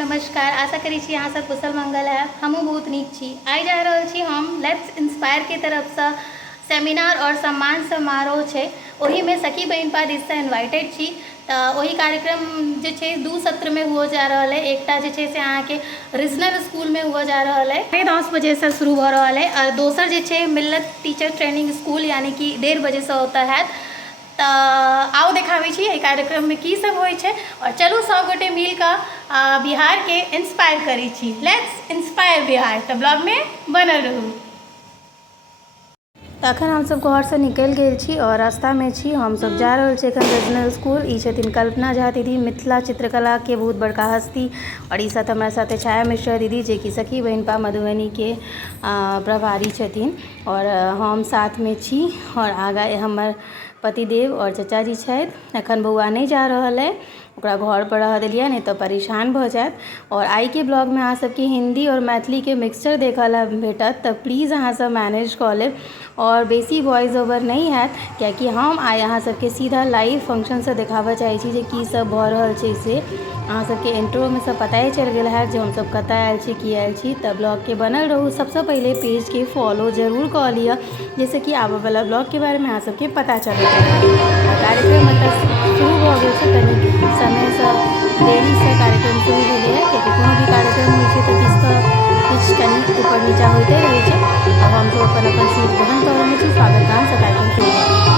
नमस्कार। आशा करी छी अहाँ सब कुशल मंगल है। हमहूँ बहुत नीक छी। आइ जा रहल छी हम लेट्स इंस्पायर के तरफ से सेमिनार और सम्मान समारोह छै, ओही में सखी बहिनपा दिस से इन्वाइटेड छी। तो वही कार्यक्रम जे छै 2 सत्र में हुआ जा रहा है। एकटा जे छै से अहाँ के रीजनल स्कूल में हुआ जा रहा है, 10 बजे से शुरू हो रहा है, और दोसर जे छै मिल्लत टीचर ट्रेनिंग स्कूल यानी कि 1:30 बजे से होता है। तो आओ देखाबै छी कार्यक्रम में की सब होइ छै, और चलू सब गोटे मिल कऽ बिहार के इंस्पायर करै छी। Let's inspire Bihar. तो ब्लॉग में बनल रहू। तखन हम सब घर से निकल गए छी और रास्ता में छी। हम सब जा रहल छी एखन रीजनल स्कूल। ई छथिन कल्पना झा दीदी, मिथिला चित्रकला के बहुत बड़का हस्ती, और ई साथ हमारे साथ छाया मिश्रा दीदी जे कि सखी बहिनपा मधुबनी के प्रभारी छथिन, और हम साथ में छी। और आगा हमर पतिदेव और चाचा जी छथि। एखन बौआ नहीं जा रहल है, ओकरा घर पर रह देलिए, नहीं तो परेशान भ जायत। और आई के ब्लॉग में अहाँ सबके हिंदी और मैथिली के मिक्सचर देखा भेटत, तो प्लीज़ अहाँ सब मैनेज कऽ लेब, और बेसी वॉइस ओवर नहीं हैत, कियाकि हम आइ अहाँ सबके सीधा लाइव फंक्शन से देखाबऽ चाहै छी जे की सब भऽ रहल छै। से अहाँ सबके इंट्रो में सब पता ही चल गेल है जो हम सब कतऽ आयल छी, की आयल छी। तऽ ब्लॉग के बनल रहू। सबसे पहले पेज के फॉलो जरूर कऽ लिअ, जैसे कि आबऽ वाला ब्लॉग के बारे में अहाँ सबके पता चलत। कार्यक्रम मतलब शुरू भऽ गेल छै, कनि समय से देरी से कार्यक्रम शुरू भेलै है, कियाकि कोनो भी कार्यक्रम होइ छै तऽ किछु कनि ऊपर नीचा होते रहै छै। अब हम सब अपन अपन सीट ग्रहण कऽ रहल छी। स्वागत गान से कार्यक्रम शुरू भऽ गेल।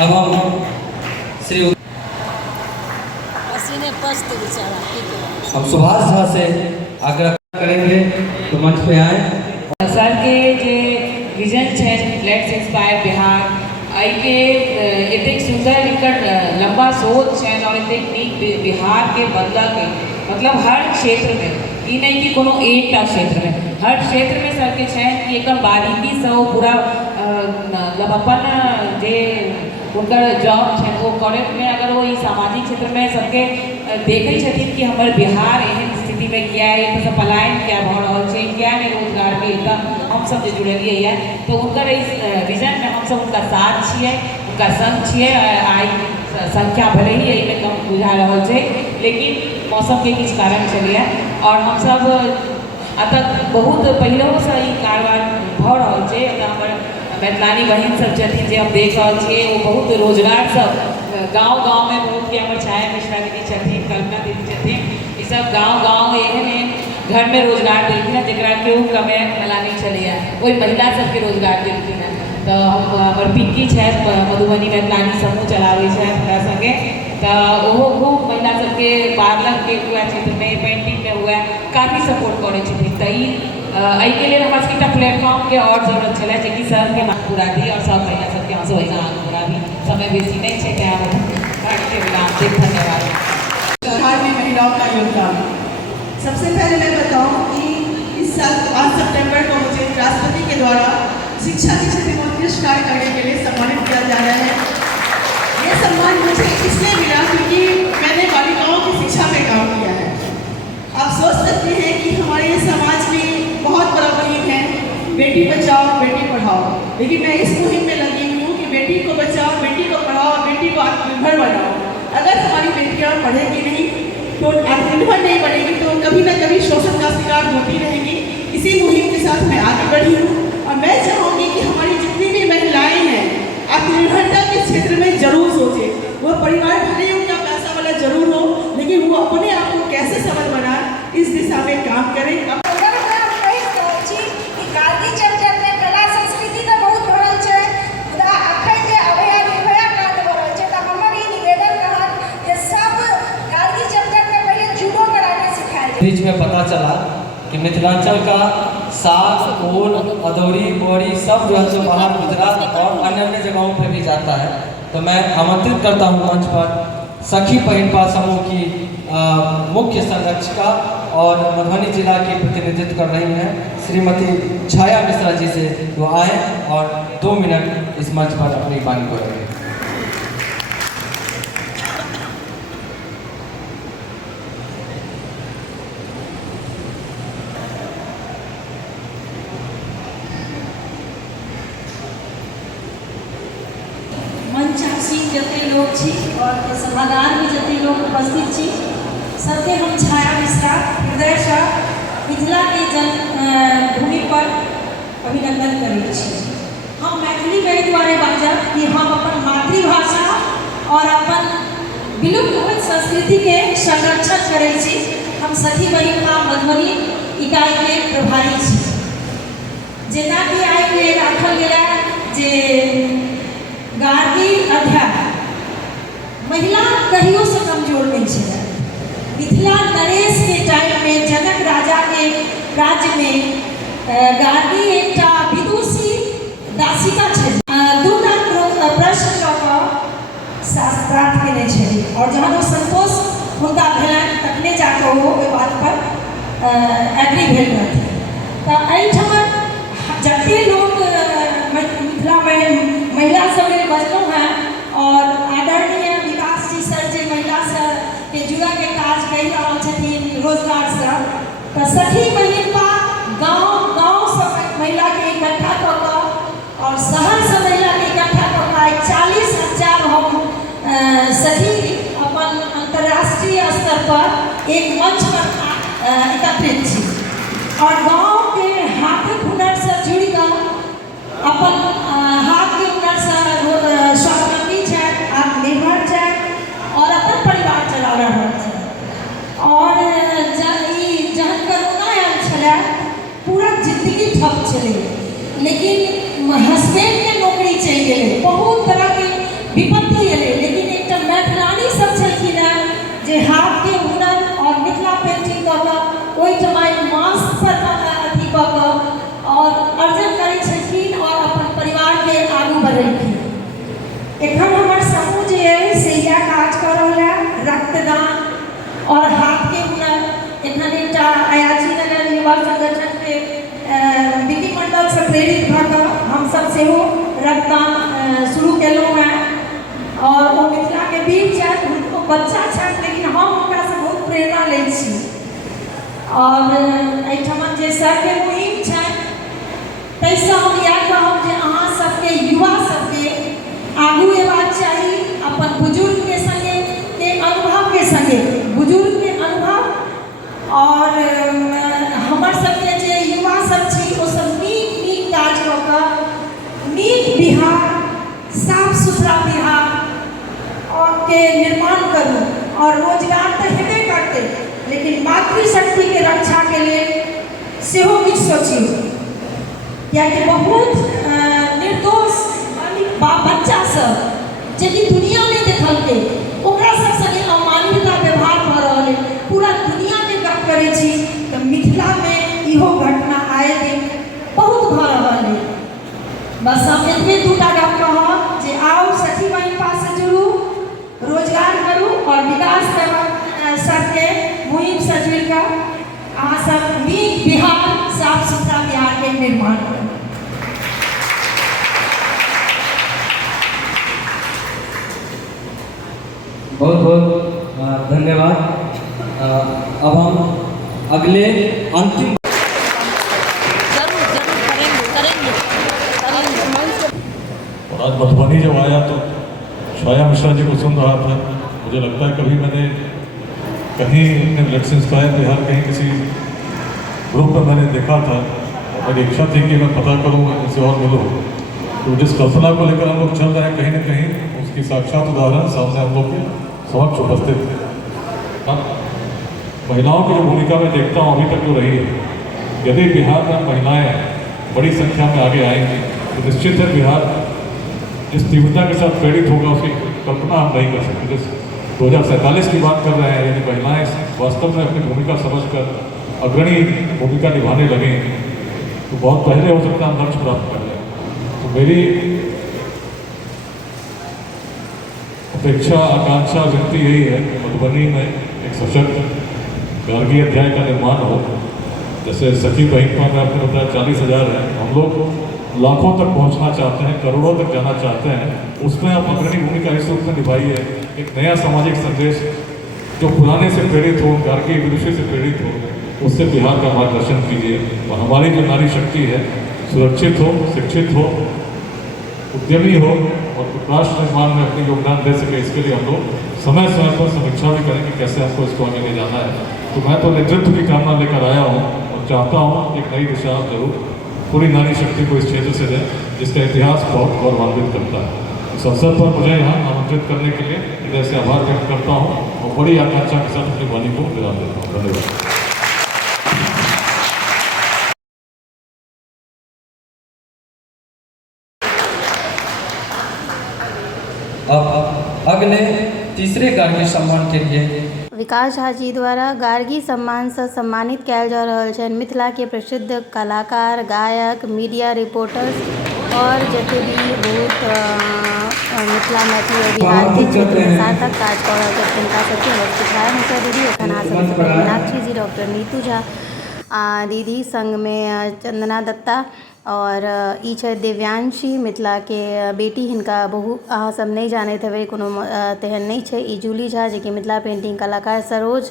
अब हम श्री हम सुभाष झा से आग्रह करेंगे तो मंच पे आए। सर के जे विजन है लेट्स इंस्पायर बिहार, आई के एतेक सुंदर इनकर लंबा सोच है, और एतेक नीक बिहार के बदला के मतलब हर क्षेत्र में, ये नहीं कि कोनो एकटा क्षेत्र में, हर क्षेत्र में सर के कि एक बारीकी से वो पूरा मतलब अपन जे उनकर जॉब है वो करे में, अगर वो सामाजिक क्षेत्र में सबके देखे छथिन कि हमारे बिहार एहन स्थिति में क्या है, तो पलायन क्या भ रहा है, क्या नहीं रोजगार के हम सब जो जुड़लिए है, तो उनकर इस विजन में हम सब उनका साथ छिए, उनका संग छिए। आई संख्या भले ही यही में कम बुझा रहा है, लेकिन मौसम के किछु कारण चलिए, और हम सब अतः बहुत पहले से ही कारबार भ रहा है। मैथिलानी बहन सब छथिन जे हम देख रहा छे, वो बहुत रोजगार सब गाँव में बहुत के हमारे छाया मिश्रा दीदी छथिन, कल्पना दीदी छथिन, ये सब गाँव एहन घर में रोजगार देलखिन है जरा केहू कमे वाला नहीं चलिए, वही महिला सबके रोजगार देलखिन है। तो हमारे पिंकी है मधुबनी मैथिलानी समूह चलावे है संगे, तो वो खूब महिला सबके पार्लर के हुआ क्षेत्र में, पेंटिंग में हुआ काफ़ी सपोर्ट करे छथिन। तो आई के लिए हमारे प्लेटफॉर्म के और जरूरत चला है, कि सर के मांग पूरा दी और सब महिला सबके यहाँ से वही मांग पूरा दी। समय बेसी नहीं है, क्या धन्यवाद। बिहार में महिलाओं का योगदान, सबसे पहले मैं बताऊं कि इस साल 8 सितंबर को मुझे राष्ट्रपति के द्वारा शिक्षा के क्षेत्र में उत्कृष्ट कार्य करने के लिए सम्मानित किया जा रहा है। ये सम्मान मुझे इसलिए मिला क्योंकि लेकिन मैं इस मुहिम में लगी हुई हूँ कि बेटी को बचाओ, बेटी को पढ़ाओ, बेटी को आत्मनिर्भर बनाओ। अगर हमारी बेटियाँ पढ़ेगी नहीं तो आत्मनिर्भर नहीं बनेगी तो कभी ना कभी शोषण का शिकार होती रहेगी। इसी मुहिम के साथ मैं आगे बढ़ी हूँ और मैं चाहूँगी कि हमारी जितनी भी महिलाएं हैं आत्मनिर्भरता के क्षेत्र में जरूर सोचें। वो परिवार भले ही उनका पैसा वाला जरूर हो, लेकिन वो अपने आप को कैसे सबल बनाए इस दिशा में काम करें। बीच में पता चला कि मिथिलांचल का साग, ओल, अदौरी, बोरी सब जो है सो बाहर गुजरात और अन्य अन्य जगहों पर भी जाता है। तो मैं आमंत्रित करता हूँ मंच पर सखी पहिनपा समूह की मुख्य संरक्षिका और मधुबनी जिला की प्रतिनिधित्व कर रही हैं श्रीमती छाया मिश्रा जी से वो आए और 2 मिनट इस मंच पर अपनी वाणी को रखें। जते लोग छी और सभागार में जते लोग उपस्थित छी सबके हम छाया मिश्रा हृदय से मिथिला के जन्मभूमि पर अभिनंदन करै छी। हम मैथिली एहि दुआरे बाजब कि हम अपन मातृभाषा और अपन विलुप्त होइत संस्कृति के संरक्षण करै छी। हम सखी महिला मधुबनी इकाई के प्रभारी छी। जेना कि आइ राखल गेला जे गार्गी अध्याय महिला कहियो से कमजोर नहीं है। मिथिला नरेश के टाइम में जनक राजा के राज्य में गार्गी एक विदुषी दासिका छे। दूटा प्रश्न शास्त्रार्थ केने छे और जहाँ वो संतोष हुनका भेलन तखने जाके वो बात पर एग्री भेल रहथिन। तो एहिठाम जते लोग मिथिला में महिला सब बजलू हैं और आदरणीय विकास जी सर जो महिला सर के जुड़ा के काज कर रहा छथिन रोजगार से। तो सखी महिला गाँव गाँव सब महिला के इकट्ठा कर और शहर से महिला के इकट्ठा कर 40,000 हम सखी अपन अंतर्राष्ट्रीय स्तर पर एक मंच पर एकत्रित छी और गाँव के हाथक हुनर से जुड़ कर अपन हाथ के हुनर से स्वावलंबी है, आत्मनिर्भर है और अपन परिवार चला रहा है। और जहन कोरोना आयल छलै पूरा जिंदगी ठप चले, लेकिन हस्बैंड के नौकरी चल गए, बहुत तरह के विपत्ति एले, लेकिन एक मैथिलानी सब छलखिन जे हाथ के हुनर और मिथिला पेंटिंग कऽ कऽ ओहिठाम मास्क पर अथी कऽ कऽ और अर्जन करै छलखिन और अपन परिवार के आगू बढ़ेलखिन। एखन हमर समूह जे है से यह काज कर रहा है रक्तदान और हाथ के हुनर। एखन एक अयाची नगर युवा संगठन के विधि मंडल से प्रेरित भऽ हम सब सेहो रक्तदान शुरू केलहुँ हैं और वो मिथिला के वीर छथि, हुनको बच्चा छथि, लेकिन हम हुनका से बहुत प्रेरणा लै छी। और एहिठाम जे सबके मुहिम छनि ताहिसँ हम इएह कहब जे अहाँ सबके युवा सबके आगू अयबाक चाही अपन बुजुर्ग के संगे के अनुभव के संगे बुजुर्ग के अनुभव और हमर सबके जे युवा सब छी ओ सब नीक नीक काज कऽ कऽ नीक बिहार, साफ सुथरा बिहार और के निर्माण करू और रोजगार तो हेबे करते, लेकिन मातृशक्ति के रक्षा के लिए सेहो किछु सोचियो। कियाकि बहुत निर्दोष बच्चा सब जे दुनिया में देखलकै ओकरा सब संगे अमानवीयता व्यवहार भऽ रहल है, पूरा दुनिया में गप करै छी तऽ मिथिला में इहो घटना आए दिन बहुत भऽ रहल है। बस हम एतबे दूटा गप कहब जे आओ सखी महिला से जुड़ू, रोजगार करू और विकास सबके मुहिम से जुड़ कर अहाँ सब नीक बिहार, साफ सुथरा बिहार के निर्माण करू। बहुत बहुत धन्यवाद। अब हम अगले अंतिम जरूर करेंगे मधुबनी जब आया तो छाया मिश्रा जी को सुन रहा था। मुझे लगता है कभी मैंने कहीं अपने लेट्स इंस्पायर बिहार कहीं किसी ग्रुप में मैंने देखा था। मेरी इच्छा थी कि मैं पता करूँ, इनसे और मिलूँ। तो जिस कल्पना को लेकर हम लोग चल रहे हैं कहीं न कहीं उसकी साक्षात उदाहरण सामने हम लोग के समक्ष उपस्थित है। अब महिलाओं की जो भूमिका मैं देखता हूँ अभी तक जो रही है, यदि बिहार में महिलाएँ बड़ी संख्या में आगे आएंगी तो निश्चित है बिहार जिस तीव्रता के साथ प्रेरित होगा उसकी कल्पना हम नहीं कर सकते। जिस 2047 की बात कर रहे हैं, यदि महिलाएँ वास्तव में अपनी भूमिका समझकर अग्रणी भूमिका निभाने लगें तो बहुत पहले हो सकता है हम लक्ष्य प्राप्त कर लें। तो मेरी अपेक्षा, आकांक्षा, विनती यही है कि मधुबनी में एक सशक्त गार्गी अध्याय का निर्माण हो। जैसे सखी बहन का मैं आपने बताया 40,000 है, हम लोग लाखों तक पहुंचना चाहते हैं, करोड़ों तक जाना चाहते हैं। उसमें आप अग्रणी भूमिका इस रूप में निभाइए, एक नया सामाजिक संदेश जो पुराने से प्रेरित हो, गार्गी विदुषी से प्रेरित हो, उससे बिहार का मार्गदर्शन कीजिए। और हमारी जो नारी शक्ति है सुरक्षित हो, शिक्षित हो, उद्यमी हो और राष्ट्र निर्माण में अपनी योगदान दे सके, इसके लिए हम लोग समय समय पर समीक्षा भी करें कि कैसे हमको इसको आगे ले जाना है। तो मैं तो नेतृत्व की कामना लेकर आया हूँ और चाहता हूँ एक नई दिशा आप जरूर पूरी नारी शक्ति को इस क्षेत्र से दें जिसका इतिहास बहुत गौरवान्वित करता है। इस अवसर पर मुझे यहाँ आमंत्रित करने के लिए हृदय से आभार व्यक्त करता हूँ और बड़ी आकांक्षा के साथ अपनी वाणी को विराम देता हूँ। धन्यवाद। अब अगले तीसरे गार्गी सम्मान के लिए विकास झा जी द्वारा गार्गी सम्मान से सम्मानित कयल जा रहल छनि मिथिला के प्रसिद्ध कलाकार, गायक, मीडिया रिपोर्टर्स और जते भी बहुत मिथिला मैथिली और बिहार के क्षेत्र में सार्थक काज कऽ रहल छथि तिनका सबके हमर छाया मिश्रा दीदी, एखन अहाँ सबके मीनाक्षी जी, डॉक्टर नीतू झा दीदी, संग में चंदना दत्ता और ई छै दिव्यांशी, मिथिला के बेटी, हिनका बहु अहाँ सब नहीं जानैत हेबै, कोनो तेहन नहीं छै। ई जूली झा जे कि मिथिला पेंटिंग कलाकार, सरोज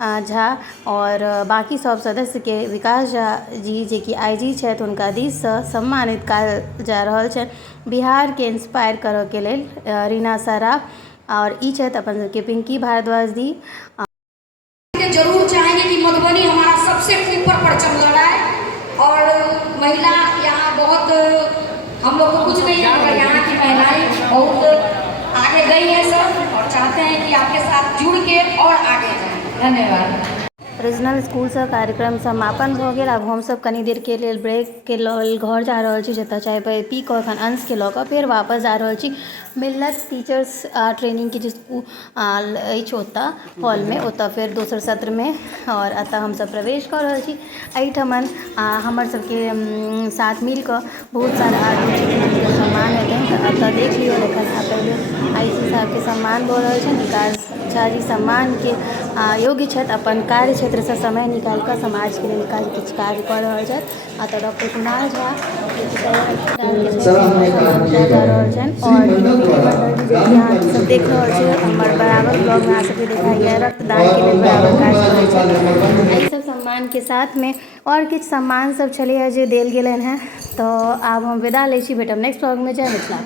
झा और बाकी सब सदस्य के विकास झा जी जे कि आईजी छथि हुनका दिस सँ सम्मानित कयल जा रहल छनि। बिहार के इंस्पायर करऽ के लेल रीना सराफ और ई छथि अपन सबके पिंकी भारद्वाज दी। जरूर चाहेंगे कि मधुबनी हमारा सबसे ऊपर परचम लहराए और महिला यहाँ बहुत, हम लोग को कुछ नहीं है मगर यहाँ की महिलाएं बहुत आगे गई है सर, और चाहते हैं कि आपके साथ जुड़ के और आगे जाएं। धन्यवाद। रीजनल स्कूल से कार्यक्रम समापन भऽ गेल। आब हम सब कनी देर के लेल ब्रेक के लेल घर जा रहल छी, जतऽ चाय पी कऽ एखन अंश के लऽ कऽ फेर वापस जा रहल छी मिलत टीचर्स ट्रेनिंग के जे अछि ओतऽ हॉल में, ओतऽ फेर दोसर सत्र में, और एतऽ हम सब प्रवेश कऽ रहल छी। एहिठमन हमर सबके साथ मिल कऽ बहुत सारा आदमी के सम्मान हेतनि, तऽ एतऽ देख लियौ। एखन पहिले आईसी साहब के सम्मान भऽ रहल छनि। विकास झा जी सम्मान के योग्य छथि, अपन कार्य क्षेत्र से समय निकालि कऽ समाज के लेल किछु कार्य कऽ रहल छथि। एतऽ डॉक्टर कुणाल झा जा रहल छनि और यहाँ सब देख रहल छी हमर बराबर ब्लॉग में अहाँ सबके देखाइए रक्तदान के लेल बराबर काज करै छथि। एहि सब सम्मान के साथ में और किछु सम्मान सब छलैए जे देल गेलनि हैं। तो आब हम विदा लै छी, भेटब नेक्स्ट ब्लॉग में। जय मिथिला।